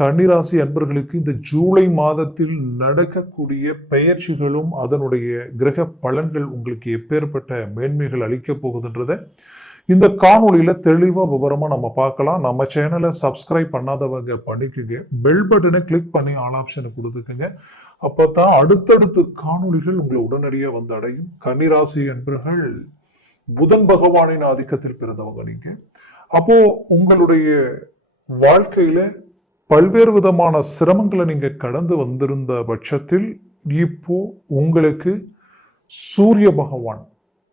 கன்னிராசி அன்பர்களுக்கு இந்த ஜூலை மாதத்தில் நடக்கக்கூடிய பெயர்ச்சிகளும் அதனுடைய கிரக பலன்கள் உங்களுக்கு எப்பேற்பட்ட மேன்மைகள் அளிக்க போகுதுன்றத இந்த காணொலியில தெளிவா விவரமா நம்ம பார்க்கலாம். நம்ம சேனலை சப்ஸ்கிரைப் பண்ணாதவங்க பண்ணிக்கோங்க, பெல் பட்டனை கிளிக் பண்ணி ஆல் ஆப்ஷனை கொடுத்துக்கோங்க. அப்பதான் அடுத்தடுத்து காணொலிகள் உங்களை உடனடியாக வந்து அடையும். கன்னிராசி அன்பர்கள் புதன் பகவானின் ஆதிக்கத்தில் பிறந்தவங்க நீங்க. அப்போ உங்களுடைய வாழ்க்கையில பல்வேறு விதமான சிரமங்களை நீங்க கடந்து வந்திருந்த பட்சத்தில் இப்போ உங்களுக்கு சூரிய பகவான்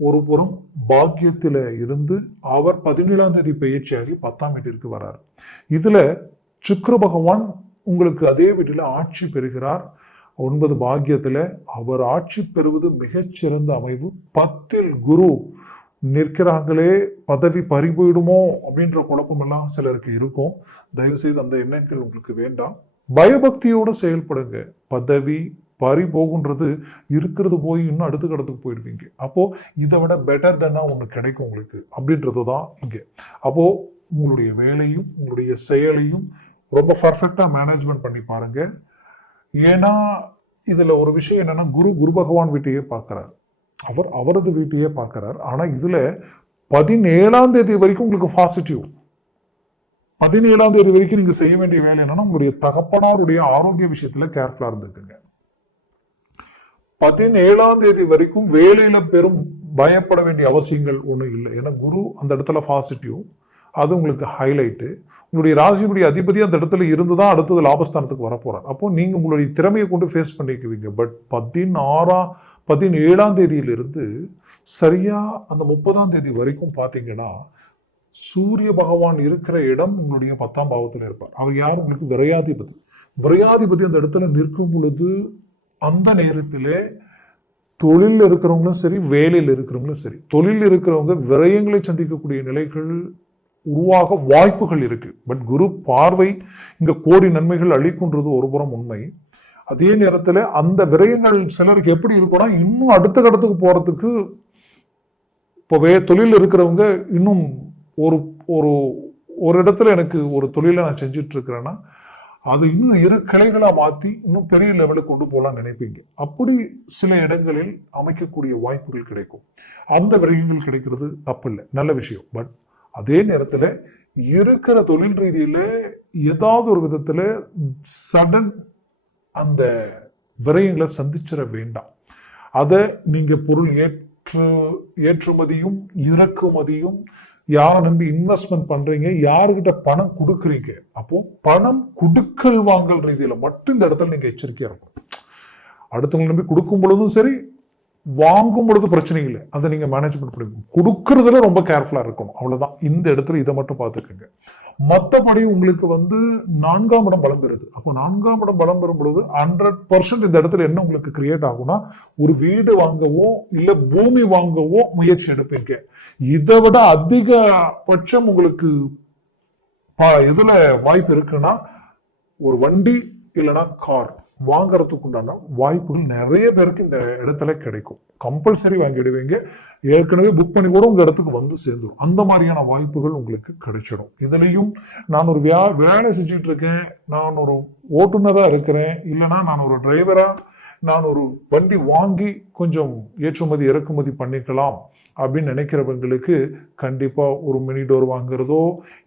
ஒரு புறம் பாக்கியத்தில இருந்து அவர் 17ஆம் தேதி பயிற்சியாகி 10ஆம் வீட்டிற்கு வரார். இதுல சுக்கிர பகவான் உங்களுக்கு அதே வீட்டில் ஆட்சி பெறுகிறார். 9 பாக்கியத்துல அவர் ஆட்சி பெறுவது மிகச்சிறந்த அமைவு. 10ல் குரு நிற்கிறாங்களே, பதவி பறி போயிடுமோ அப்படின்ற குழப்பம் எல்லாம் சிலருக்கு இருக்கும். தயவு செய்து அந்த எண்ணங்கள் உங்களுக்கு வேண்டாம். பயபக்தியோடு செயல்படுங்க. பதவி பறி போகுன்றது இருக்கிறது போய் இன்னும் அடுத்த கடத்துக்கு போயிடுவீங்க. அப்போ இதை விட பெட்டர் தானா ஒன்று கிடைக்கும் உங்களுக்கு அப்படின்றது தான் இங்கே. அப்போ உங்களுடைய வேலையும் உங்களுடைய செயலையும் ரொம்ப பர்ஃபெக்டா மேனேஜ்மெண்ட் பண்ணி பாருங்க. ஏன்னா இதுல ஒரு விஷயம் என்னன்னா, குரு பகவான் வீட்டையே பார்க்கிறார், அவரது வீட்டையே பார்க்கிறார். ஆனா இதுல 17ஆம் தேதி வரைக்கும் உங்களுக்கு பாசிட்டிவ். 17ஆம் தேதி வரைக்கும் நீங்க செய்ய வேண்டிய வேலை என்னன்னா, உங்களுடைய தகப்பனாருடைய ஆரோக்கிய விஷயத்துல கேர்ஃபுல்லா இருந்துக்குங்க. 17ஆம் தேதி வரைக்கும் வேலையில பெரும் பயப்பட வேண்டிய அவசியங்கள் ஒண்ணும் இல்லை. ஏன்னா குரு அந்த இடத்துல பாசிட்டிவ், அது உங்களுக்கு ஹைலைட்டு. உங்களுடைய ராசிபடி அதிபதி அந்த இடத்துல இருந்துதான் அடுத்தது லாபஸ்தானத்துக்கு வரப்போறார். அப்போ நீங்க உங்களுடைய திறமையை கொண்டு ஃபேஸ் பண்ணிக்குவீங்க. பட் 17ஆம் தேதியிலிருந்து சரியா அந்த 30ஆம் தேதி வரைக்கும் பாத்தீங்கன்னா, சூரிய பகவான் இருக்கிற இடம் உங்களுடைய 10ஆம் பாவத்தில் இருப்பார். அவர் யார்? உங்களுக்கு விரையாதிபதி அந்த இடத்துல நிற்கும் பொழுது அந்த நேரத்திலே தொழில் இருக்கிறவங்களும் சரி, வேலையில் இருக்கிறவங்களும் சரி, தொழில் இருக்கிறவங்க விரயங்களை சந்திக்கக்கூடிய நிலைகள் உருவாக வாய்ப்புகள் இருக்கு. பட் குரு பார்வை இங்க கோடி நன்மைகள் அளிக்குன்றது ஒரு புறம் உண்மை. அதே நேரத்துல அந்த விரயங்கள் சிலருக்கு எப்படி இருக்கும்னா, இன்னும் அடுத்த கட்டத்துக்கு போறதுக்கு இப்போ தொழில் இருக்கிறவங்க இன்னும் ஒரு ஒரு ஒரு இடத்துல எனக்கு ஒரு தொழிலை நான் செஞ்சுட்டு இருக்கிறேன்னா, அது இன்னும் 2 கிளைகளா மாத்தி இன்னும் பெரிய லெவலுக்கு கொண்டு போகலாம்னு நினைப்பீங்க. அப்படி சில இடங்களில் அமைக்கக்கூடிய வாய்ப்புகள் கிடைக்கும். அந்த விரயங்கள் கிடைக்கிறது தப்பு இல்லை, நல்ல விஷயம். பட் அதே நேரத்துல இருக்கிற தொழில் ரீதியில ஏதாவது ஒரு விதத்துல சடன் அந்த விரயங்களை சந்திச்சிட வேண்டாம். அதை நீங்க பொருள் ஏற்றுமதியும் இறக்குமதியும் யாரை நம்பி இன்வெஸ்ட்மெண்ட் பண்றீங்க, யாருக்கிட்ட பணம் கொடுக்குறீங்க, அப்போ பணம் கொடுக்கல் வாங்கல் ரீதியில மட்டும் இந்த இடத்துல நீங்க எச்சரிக்கையா இருக்கணும். அடுத்தவங்களை நம்பி கொடுக்கும் பொழுதும் சரி, வாங்கும் பொழுது பிரச்சனை இல்லை, அதை நீங்க மேனேஜ்மெண்ட் பண்ணிக்கணும். கொடுக்கறதுல ரொம்ப கேர்ஃபுல்லா இருக்கணும், அவ்வளவுதான். இந்த இடத்துல இதை மட்டும் பார்த்துக்கோங்க. மற்றபடி உங்களுக்கு 4ஆம் இடம் பலம் பெறுது. அப்போ 4ஆம் இடம் பலம் பெறும் பொழுது 100% இந்த இடத்துல என்ன உங்களுக்கு கிரியேட் ஆகும்னா, ஒரு வீடு வாங்கவோ இல்ல பூமி வாங்கவோ முயற்சி எடுப்பீங்க. இதை விட அதிகபட்சம் உங்களுக்கு எதுல வாய்ப்பு இருக்குன்னா, ஒரு வண்டி இல்லைன்னா கார் வாங்கறதுக்கு உண்டான வாய்ப்புகள் நிறைய பேருக்கு இந்த இடத்துல கிடைக்கும். கம்பல்சரி வாங்கிடுவீங்க. ஏற்கனவே புக் பண்ணி கூட உங்க இடத்துக்கு வந்து சேர்ந்துடும். அந்த மாதிரியான வாய்ப்புகள் உங்களுக்கு கிடைச்சிடும். இதுலயும் நான் ஒரு வேலை செஞ்சுட்டு இருக்கேன், நான் ஒரு ஓட்டுநரா இருக்கிறேன், இல்லைன்னா நான் ஒரு டிரைவரா, நான் ஒரு வண்டி வாங்கி கொஞ்சம் ஏற்றுமதி இறக்குமதி பண்ணிக்கலாம் அப்படின்னு நினைக்கிறவங்களுக்கு கண்டிப்பா ஒரு மினி டோர் வாங்குறதோ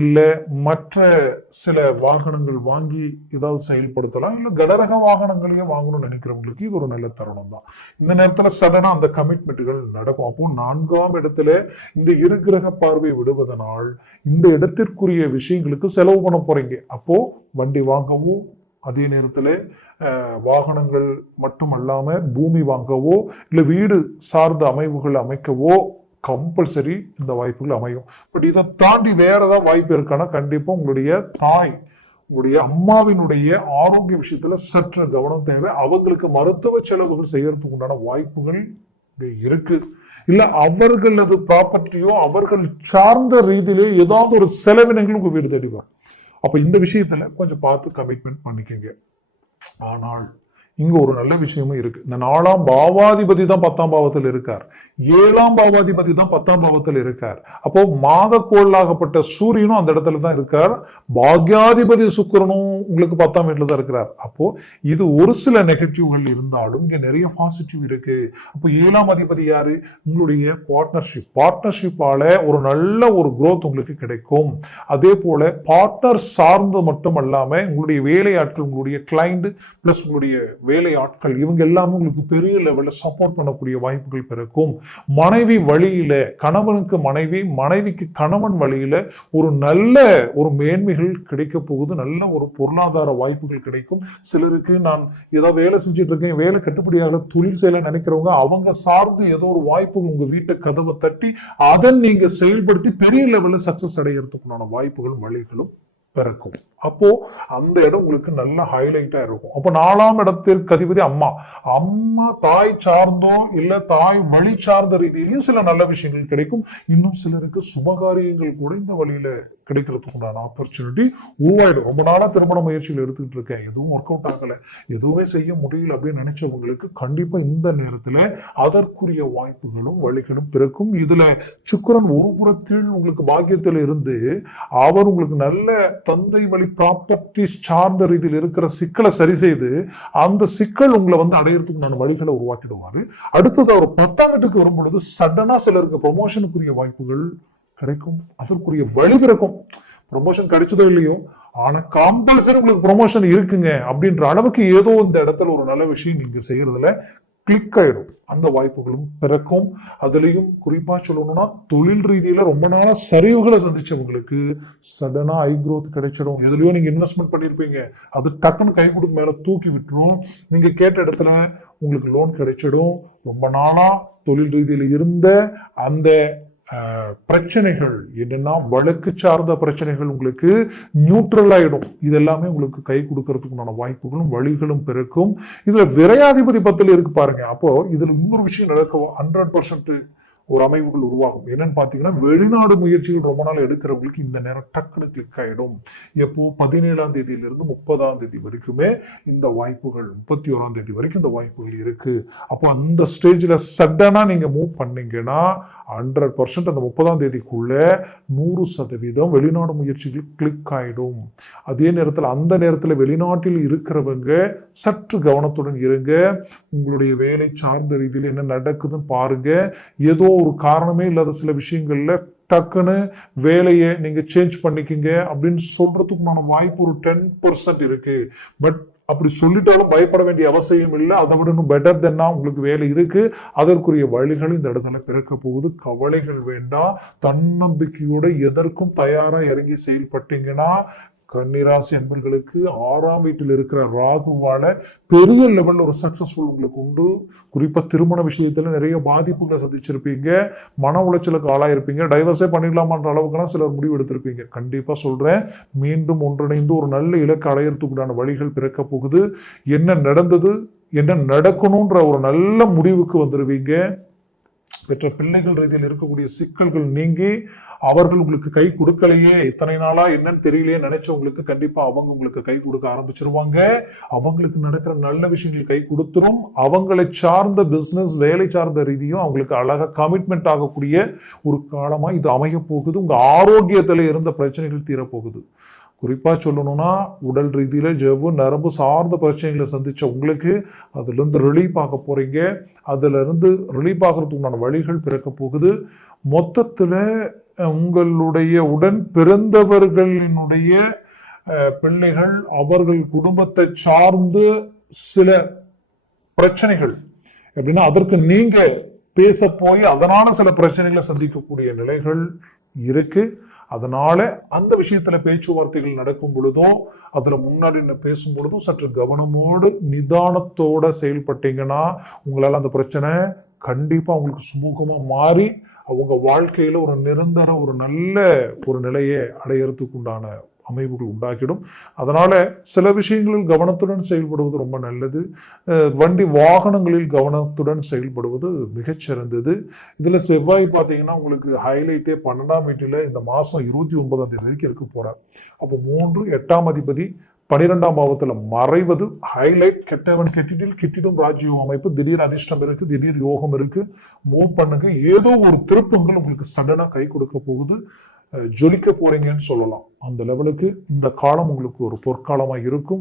இல்லை மற்ற சில வாகனங்கள் வாங்கி ஏதாவது செயல்படுத்தலாம். இல்லை கனரக வாகனங்களையே வாங்கணும்னு நினைக்கிறவங்களுக்கு இது ஒரு நல்ல தருணம் தான். இந்த நேரத்துல சடனா அந்த கமிட்மெண்ட்டுகள் நடக்கும். அப்போ 4ஆம் இடத்துல இந்த இருகிரக பார்வை விடுவதனால் இந்த இடத்திற்குரிய விஷயங்களுக்கு செலவு பண்ண போறீங்க. அப்போ வண்டி வாங்கவோ, அதே நேரத்தில் வாகனங்கள் மட்டுமல்லாம பூமி வாங்கவோ இல்லை வீடு சார்ந்த அமைவுகள் அமைக்கவோ கம்பல்சரி இந்த வாய்ப்புகள் அமையும். பட் இதை தாண்டி வேற ஏதாவது வாய்ப்பு இருக்கான்னா, கண்டிப்பா உங்களுடைய தாய், உங்களுடைய அம்மாவினுடைய ஆரோக்கிய விஷயத்துல சற்று கவனம் தேவை. அவங்களுக்கு மருத்துவ செலவுகள் செய்யறதுக்கு உண்டான வாய்ப்புகள் இருக்கு. இல்ல அவர்களது ப்ராப்பர்ட்டியோ அவர்கள் சார்ந்த ரீதியிலே ஏதாவது ஒரு செலவினங்கள் உங்க வீடு தேடி வரும். அப்ப இந்த விஷயத்துல கொஞ்சம் பார்த்து கமிட்மெண்ட் பண்ணிக்கங்க. ஆனால் இங்க ஒரு நல்ல விஷயமும் இருக்கு. இந்த 4ஆம் பாவாதிபதி தான் 10ஆம் பாவத்தில் இருக்கார், 7ஆம் பாவாதிபதி தான் 10ஆம் பாவத்தில் இருக்கார். அப்போ மாத கோளாகப்பட்ட சூரியனும் அந்த இடத்துல தான் இருக்கார், பாக்யாதிபதி சுக்கிரனும் உங்களுக்கு 10ஆம் வீட்டுல தான் இருக்கிறார். அப்போ இது ஒரு சில நெகட்டிவ்கள் இருந்தாலும் இங்க நிறைய பாசிட்டிவ் இருக்கு. அப்போ 7ஆம் அதிபதி யாரு? உங்களுடைய பார்ட்னர்ஷிப்பால ஒரு நல்ல ஒரு growth உங்களுக்கு கிடைக்கும். அதே போல பார்ட்னர் சார்ந்து மட்டும் அல்லாம உங்களுடைய வேலையாட்கள், உங்களுடைய கிளைண்ட் பிளஸ் உங்களுடைய வேலை ஆட்கள் இவங்க எல்லாமே உங்களுக்கு பெரிய லெவல்ல சப்போர்ட் பண்ணக்கூடிய வாய்ப்புகள் பிறக்கும். மனைவி வழியில கணவனுக்கு மனைவி, மனைவிக்கு கணவன் வழியில ஒரு நல்ல ஒரு மேன்மைகள் கிடைக்க போகுது, நல்ல ஒரு பொருளாதார வாய்ப்புகள் கிடைக்கும். சிலருக்கு நான் ஏதோ வேலை செஞ்சுட்டு இருக்கேன், வேலை கட்டுப்படியாக தொழில் செய்யல நினைக்கிறவங்க அவங்க சார்ந்து ஏதோ ஒரு வாய்ப்புகள் உங்க வீட்டை கதவை தட்டி அதை நீங்க செயல்படுத்தி பெரிய லெவல்ல சக்சஸ் அடைகிறதுக்குண்டான வாய்ப்புகளும் வழிகளும் பிறக்கும். அப்போ அந்த இடம் உங்களுக்கு நல்ல ஹைலைட்டா இருக்கும். அப்போ 4ஆம் இடத்திற்கு அதிபதி அம்மா. அம்மா தாய் சார்ந்தோ இல்ல தாய் வழி சார்ந்த ரீதியிலையும் சில நல்ல விஷயங்கள் கிடைக்கும். இன்னும் சிலருக்கு சுபகாரியங்கள் கூட இந்த வழியில கிடைக்கிறதுக்கு உண்டான ஆப்பர்ச்சுனிட்டி உருவாயிடும். ரொம்ப நாளா திருமண முயற்சியில் எடுத்துக்கிட்டு இருக்கேன், எதுவும் ஒர்க் அவுட் ஆகல, எதுவுமே செய்ய முடியல அப்படின்னு நினைச்சவங்களுக்கு கண்டிப்பா இந்த நேரத்துல அதற்குரிய வாய்ப்புகளும் வழிகளும் பிறக்கும். இதுல சுக்கிரன் ஒரு புறத்தில் உங்களுக்கு பாக்கியத்தில் இருந்து அவர் உங்களுக்கு நல்ல தந்தை வழி ப்ராப்பர்ட்டிஸ் சார்ந்த ரீதியில் இருக்கிற சிக்கலை சரி செய்து அந்த சிக்கல் உங்களை அடையிறதுக்கு வழிகளை உருவாக்கிடுவாரு. அடுத்தது அவர் 10ஆம் வீட்டுக்கு வரும் பொழுது சடனா சிலருக்கு ப்ரொமோஷனுக்குரிய வாய்ப்புகள் கிடைக்கும், அதற்குரிய வழி பிறக்கும். ப்ரொமோஷன் கிடைச்சதோ இல்லையோ, ஆனா கம்பல்சரி உங்களுக்கு ப்ரொமோஷன் இருக்குங்க அப்படின்ற அளவுக்கு ஏதோ இந்த இடத்துல ஒரு நல்ல விஷயம் நீங்க செய்யறதுல கிளிக் ஆயிடும், அந்த வாய்ப்புகளும் பிறக்கும். அதுலயும் குறிப்பா சொல்லணும்னா தொழில் ரீதியில ரொம்ப நாளா சரிவுகளை சந்திச்சவங்களுக்கு சடனா ஹை growth கிடைச்சிடும். எதுலயோ நீங்க இன்வெஸ்ட்மெண்ட் பண்ணிருப்பீங்க, அது டக்குன்னு கை கொடுத்து மேல தூக்கி விட்டுரும். நீங்க கேட்ட இடத்துல உங்களுக்கு லோன் கிடைச்சிடும். ரொம்ப நாளா தொழில் ரீதியில இருந்த அந்த பிரச்சனைகள் என்னன்னா வழக்கு சார்ந்த பிரச்சனைகள் உங்களுக்கு நியூட்ரல் ஆயிடும். இதெல்லாமே உங்களுக்கு கை கொடுக்கறதுக்குண்டான வாய்ப்புகளும் வழிகளும் பிறக்கும். இதுல விரையாதிபதி 10ல் இருக்கு பாருங்க. அப்போ இதுல இன்னொரு விஷயம் நடக்கும், 100% ஒரு அமைவுகள் உருவாகும். என்னன்னு பாத்தீங்கன்னா வெளிநாடு முயற்சிகள் ரொம்ப நாள் எடுக்கிறவங்களுக்கு இந்த நேரம் டக்குன்னு கிளிக் ஆயிடும். எப்போ 17ஆம் தேதியிலிருந்து 30ஆம் தேதி வரைக்குமே இந்த வாய்ப்புகள், 31ஆம் தேதி வரைக்கும் இந்த வாய்ப்புகள் இருக்கு. அப்போ அந்த ஸ்டேஜ்ல சடனா நீங்க மூவ் பண்ணீங்கன்னா 100% அந்த 30ஆம் தேதிக்குள்ள 100% வெளிநாடு முயற்சிகள் கிளிக் ஆயிடும். அதே நேரத்தில் அந்த நேரத்தில் வெளிநாட்டில் இருக்கிறவங்க சற்று கவனத்துடன் இருங்க. உங்களுடைய வேலை சார்ந்த ரீதியில் என்ன நடக்குதுன்னு பாருங்க. ஏதோ ஒரு காரணமே இல்லாத சில விஷயங்கள்ல டக்குன்னு வேலையை நீங்க சேஞ்ச் பண்ணிக்கிங்க அப்படின்னு சொல்றதுக்குமான வாய்ப்பு ஒரு 10% இருக்கு. பட் அப்படி சொல்லிட்டாலும் பயப்பட வேண்டிய அவசியம் இல்லை. அதை விட இன்னும் பெட்டர் தென்னா உங்களுக்கு வேலை இருக்கு, அதற்குரிய வழிகள் இந்த இடத்துல பிறக்க போகுது. கவலைகள் வேண்டாம், தன்னம்பிக்கையோட எதற்கும் தயாரா இறங்கி செயல்பட்டீங்கன்னா கன்னிராசி அன்பர்களுக்கு 6ஆம் வீட்டில் இருக்கிற ராகுவால பெரிய லெவல்ல ஒரு சக்சஸ்ஃபுல் உங்களுக்கு உண்டு. குறிப்பா திருமண விஷயத்துல நிறைய பாதிப்புகளை சந்திச்சிருப்பீங்க, மன உளைச்சலுக்கு ஆளாயிருப்பீங்க, டைவர்ஸே பண்ணிடலாமான்ற அளவுக்குலாம் சிலர் முடிவு எடுத்திருப்பீங்க. கண்டிப்பா சொல்றேன், மீண்டும் ஒன்றிணைந்து ஒரு நல்ல இலக்கு அடையறதுக்குண்டான வழிகள் பிறக்க போகுது. என்ன நடந்தது, என்ன நடக்கணும்ன்ற ஒரு நல்ல முடிவுக்கு வந்துருவீங்க. பெற்ற பிள்ளைகள் ரீதியில் இருக்கக்கூடிய சிக்கல்கள் நீங்கி அவர்கள் உங்களுக்கு கை கொடுக்கலையே, இத்தனை நாளா என்னன்னு தெரியலையே நினைச்சவங்களுக்கு கண்டிப்பா அவங்க உங்களுக்கு கை கொடுக்க ஆரம்பிச்சிருவாங்க. அவங்களுக்கு நடக்கிற நல்ல விஷயங்கள் கை கொடுத்துரும். அவங்களை சார்ந்த பிசினஸ் வேலை சார்ந்த ரீதியும் அவங்களுக்கு அழகா கமிட்மெண்ட் ஆகக்கூடிய ஒரு காலமா இது அமைய போகுது. உங்க ஆரோக்கியத்துல இருந்த பிரச்சனைகள் தீரப்போகுது. குறிப்பா சொல்லணும்னா உடல் ரீதியில ஜவ்வு நரம்பு சார்ந்த பிரச்சனைகளை சந்திச்ச உங்களுக்கு அதுல இருந்து ரிலீஃப் ஆக போறீங்க. அதுல இருந்து ரிலீஃப் ஆகிறதுக்குண்டான வழிகள் பிறக்க போகுது. மொத்தத்துல உங்களுடைய உடன் பிறந்தவர்களினுடைய பிள்ளைகள் அவர்கள் குடும்பத்தை சார்ந்து சில பிரச்சனைகள் எப்படின்னா அதற்கு நீங்க பேச போய் அதனால சில பிரச்சனைகளை சந்திக்கக்கூடிய நிலைகள் இருக்கு. அதனால அந்த விஷயத்துல பேச்சுவார்த்தைகள் நடக்கும் பொழுதோ அதுல முன்னாடி பேசும் பொழுதும் சற்று கவனமோடு நிதானத்தோட செயல்பட்டீங்கன்னா உங்களால அந்த பிரச்சனை கண்டிப்பா உங்களுக்கு சுமூகமா மாறி அவங்க வாழ்க்கையில ஒரு நிரந்தர ஒரு நல்ல ஒரு நிலையை அடையறதுக்கு உண்டான அமைப்புகள் உண்டாக்கிடும். அதனால சில விஷயங்களில் கவனத்துடன் செயல்படுவது ரொம்ப நல்லது. வண்டி வாகனங்களில் கவனத்துடன் செயல்படுவது மிகச்சிறந்தது. இதுல செவ்வாய் பார்த்தீங்கன்னா உங்களுக்கு ஹைலைட்டே 12ஆம் வீட்டில் இந்த மாசம் 29ஆம் தேதி வரைக்கும் இருக்க போறார். அப்போ 3 8ஆம் அதிபதி 12ஆம் பாவத்துல மறைவது ஹைலைட். கெட்டவன் கெட்டிடில் கிட்டிடும் ராஜயோகம் அமைப்பு. திடீர் அதிர்ஷ்டம் இருக்கு, திடீர் யோகம் இருக்கு. மூவ் பண்ணுங்க. ஏதோ ஒரு திருப்பங்கள் உங்களுக்கு சடனா கை கொடுக்க போகுது. ஜொலிக்க போறீங்கன்னு சொல்லலாம். அந்த லெவலுக்கு இந்த காலம் உங்களுக்கு ஒரு பொற்காலமா இருக்கும்.